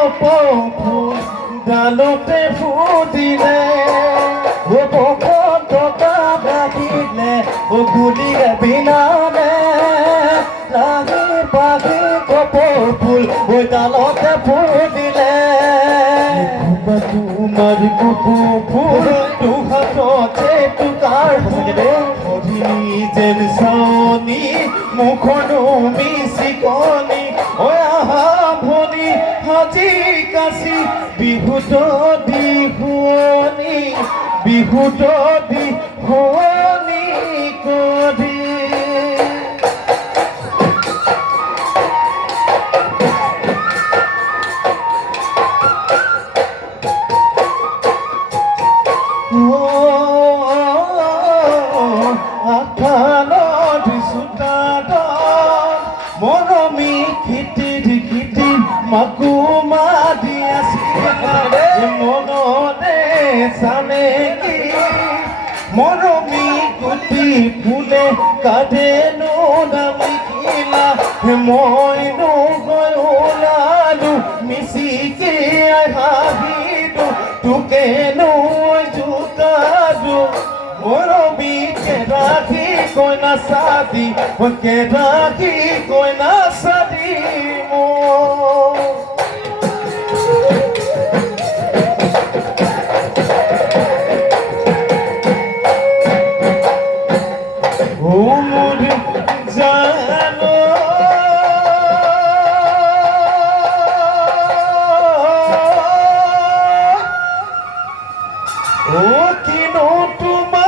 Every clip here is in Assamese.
কপৌ ডালতে ফুটিলে বসন্ত বাহিলে গুলিৰে বিনালে লাগি পাখি কপৌ ফুল ডালতে ফুটিলে তোমাৰ কপৌ ফুল দুহাততে টুকাৰ হৰিণী যেন চাৱনী মুখনো মিচিকনি আহা ভনী হাজি কাছি বিহুত দি শুৱনি বিহুত দি শুৱনি কৰি মৰমী খিটি খিটি মাকো মাতি আছিলে মনতে চানেকি মৰমী কুটি ফুলে কাঁধেনো নামিকিলা মইনো গৈ ওলালো মিচিকে হাঁহিলো তোকেনো জোকালো মৰমী কেৰাখি কইনা চাদি কেৰাখি কইনা চাদি মোৰ জানো কিনো তোমাৰ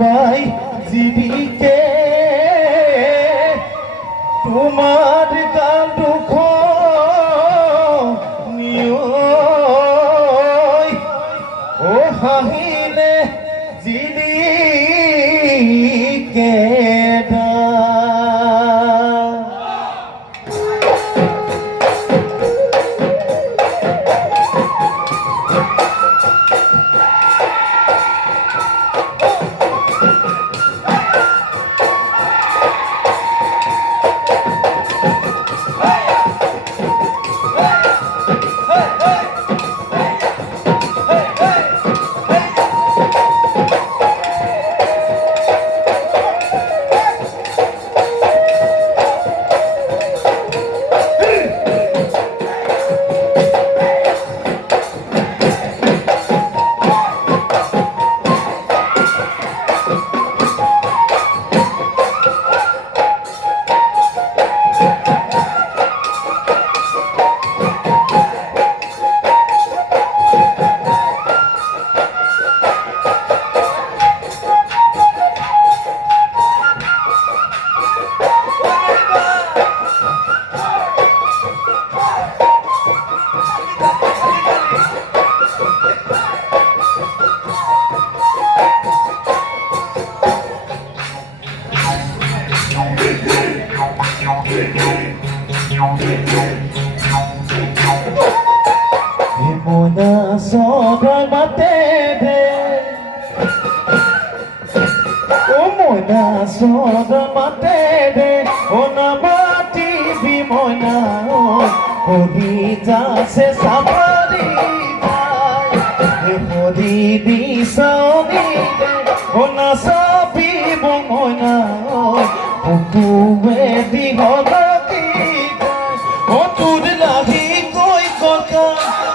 পাই জীৱিকে তোমাৰ গাল দুখ ও হাঁহিলে জিলিকে মোনা সদর মাতে দে ও মোনা সদর মাতে দে ও না মাটি বি মোনা হরি যাছে সাফারি যায় হরি দি সাউনি দে ও না সাবি মোনা পুতুবে দি গলতি ও তুর লাগি কই কথা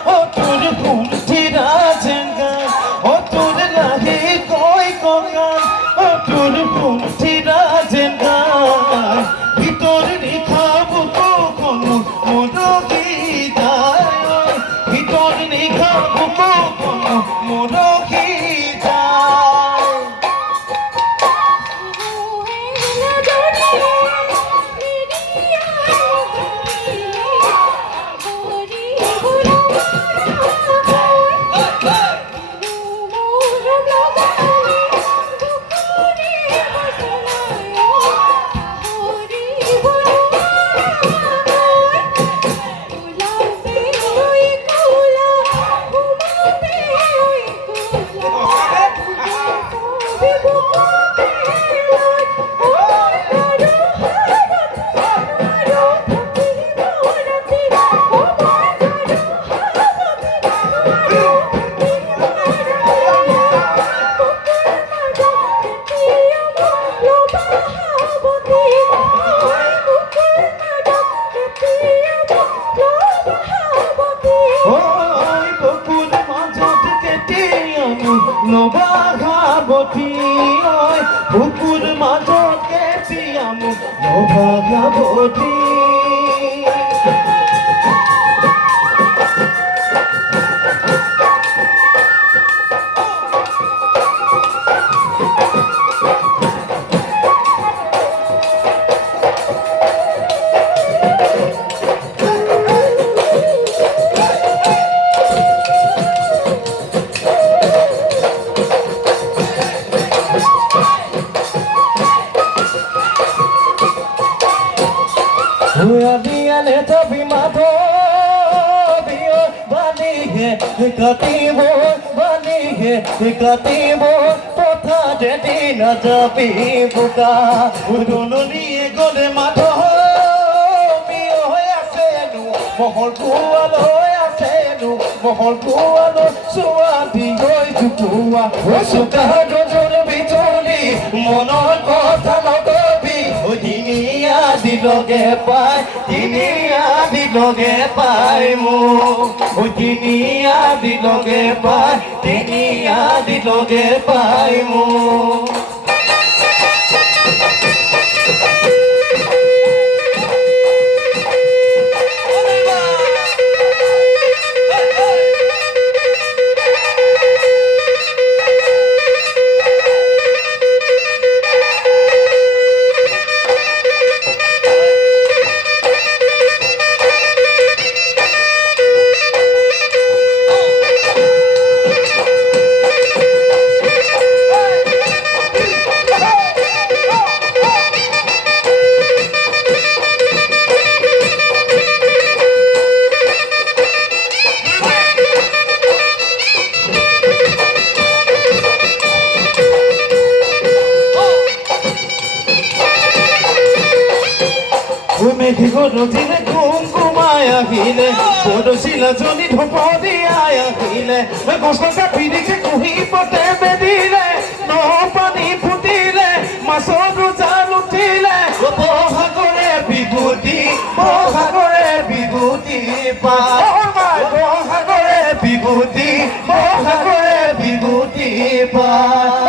ও তুর কুমঠিরা জেঙ্গা ও তুর লাগি কই কথা ও তুর কুমঠিরা জেঙ্গা ভিতর নিখাবো তো কোনো মোরগি যায় ভিতর নিখাবো তো কোনো মোরগি যায় গাবতি Diane tabi mato bio banihe katibo potha jeti na jabi buka udunu niye gole mato bio ase nu mohol kualo suati goi tutua osuka jojor bitoli monor kotha logobi odinia diloge pai mo odinia diloge pai mo মেঘে গরজিলে কুমকুমায় আহিলে বৰশিলা জনি ধপদিয়াই আহিলে গছকা পিৰিকে কুহি পতে বেদিলে ন পানী ফুটিলে মাছৰ জাল উঠিলে বহাগৰে বিভূতি পায় বহাগৰে বিভূতি পায়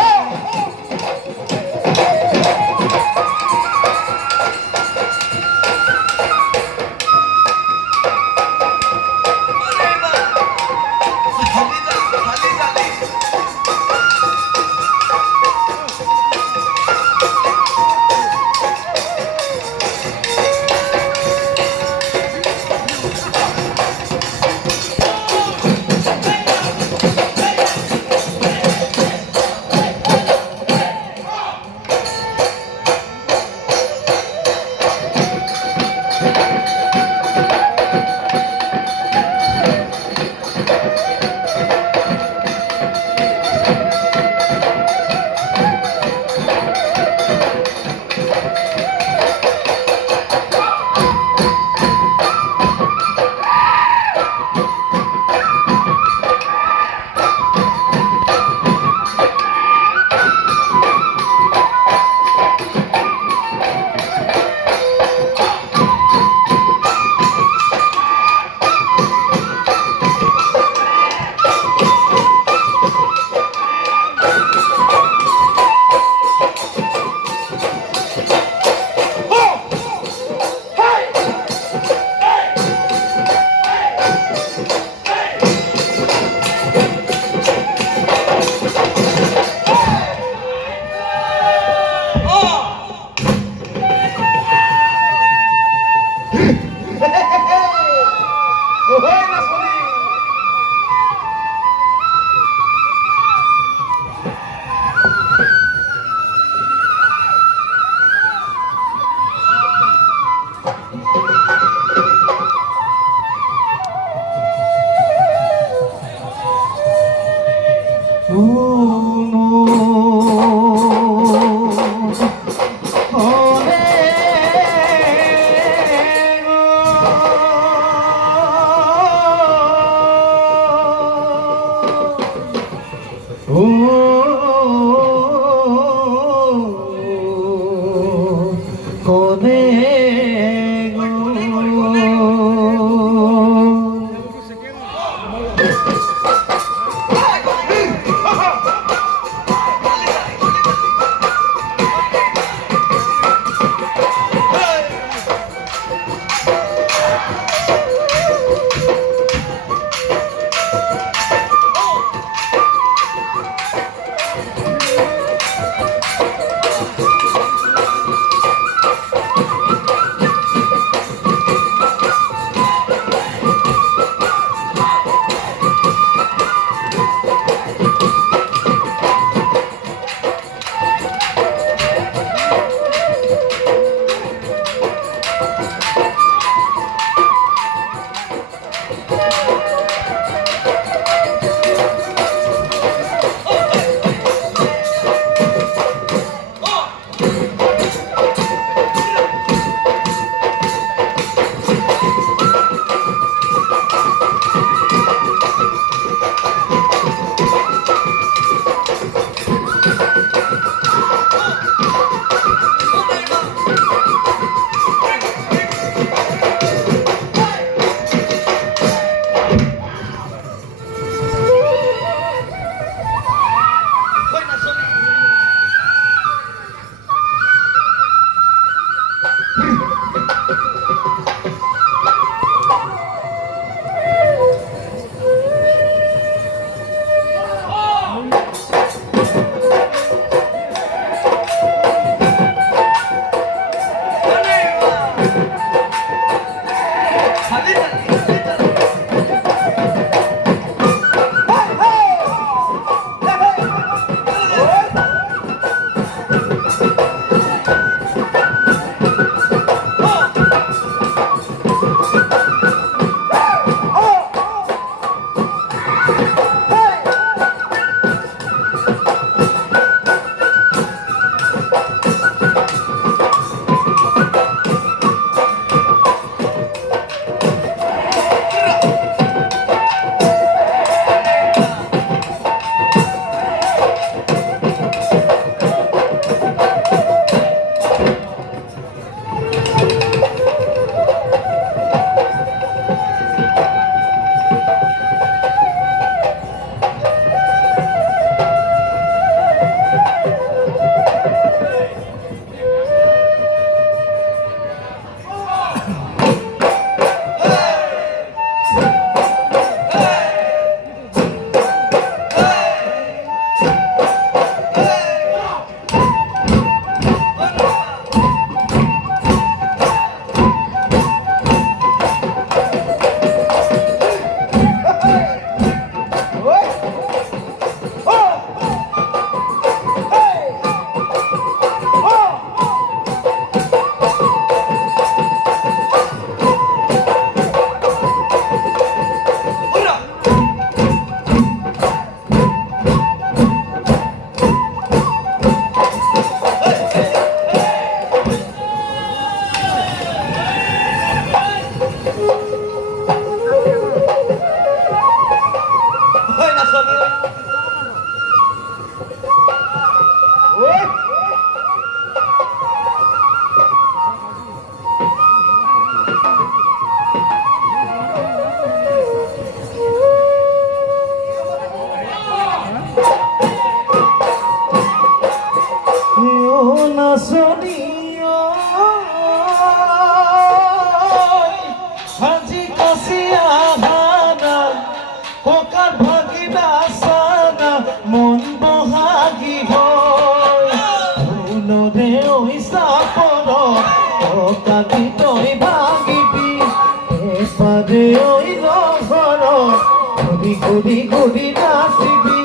ঘুৰি ঘুৰি নাচিবি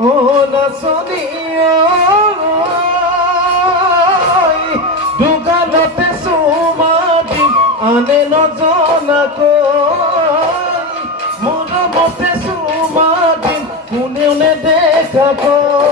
ও নাচনি দোকানতে চুমা দিম আনে নজনাকৈ মৰমতে চুমা দিম কোনেও নেদেখাকৈ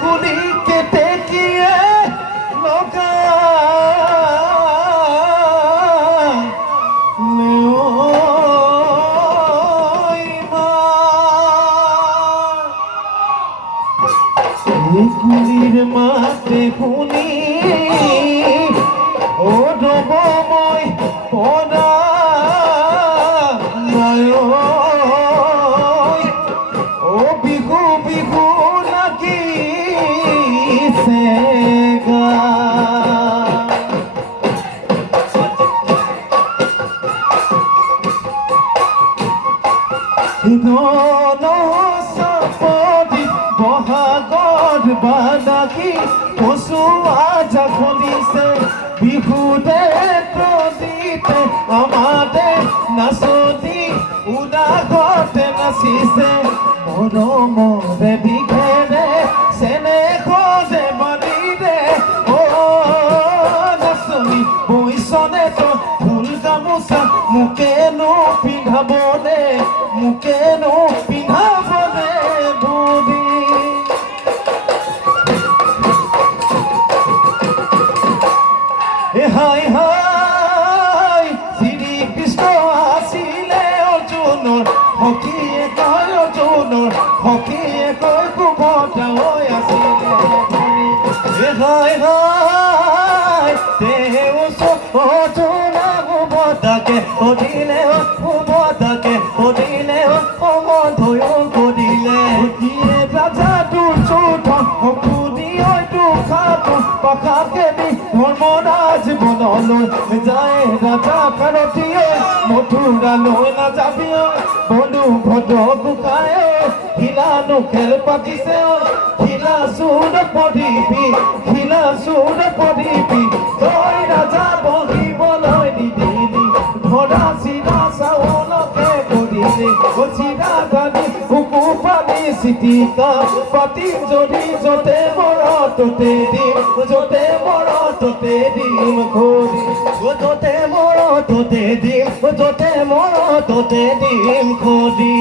কুলি কেটে গিয়ে লগা কুলিৰ মাতে শুনি ও ৰব মই পনা ও বিহু বিহু বহাগৰ বানাকি কচু আজা খুলিছে বিহুতে প্ৰদীপে বাচিছে মৰমৰে বিঘেৰে চেনেহৰে বাৰীৰে নাচনী বৈচনে তই ফুল গামোচা মোকেনো পিন্ধাবনে বুঢ়ী হাই হাই শ্ৰীকৃষ্ণ আছিলে অৰ্জুনৰ সখীয়ে কয় কুভতা হৈ আছিলে হাই হাই তেওঁ অৰ্জুনা কুভতাকে সুধিলে অমধয় কৰিলে ৰাজা দুৰ্যোধন সুধি হয়তো পাখাকে ধৰ্মৰাজ বনলৈ যায় ৰাজা কাৰতি মথুৰালৈ নাযাবি বনু ভদ্ৰ গোসাঁই শিলানো খেল পাতিছে শিলা চুৰ পঢ়িবি তই ৰাজা বহিবলৈ নিদিলি ধৰা চিৰা চাউলকে কৰিলি চিৰা দালি বুকু পানী চিটিকা পাতিম যদি য'তে মৰ ততে দিম খৰি য'তে মৰ ততে দিম খৰি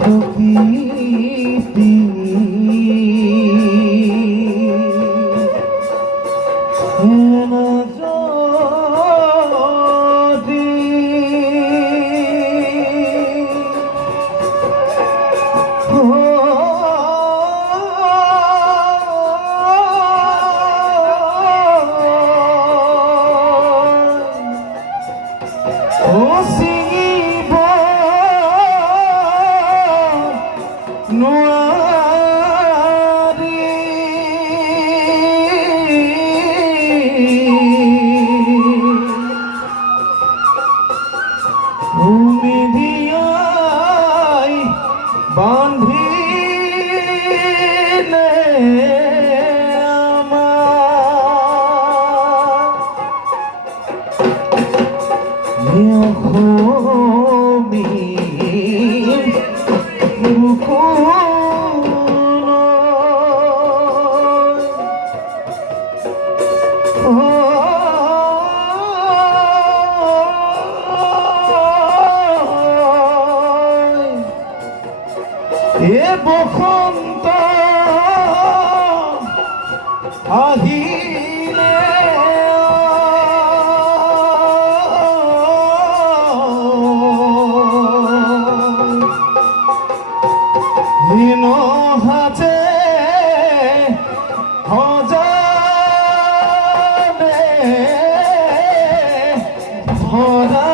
প্ৰকৃতি বান্ধিলে এ বসন্ত আহিলে হীন হাতে সজানে ভৰা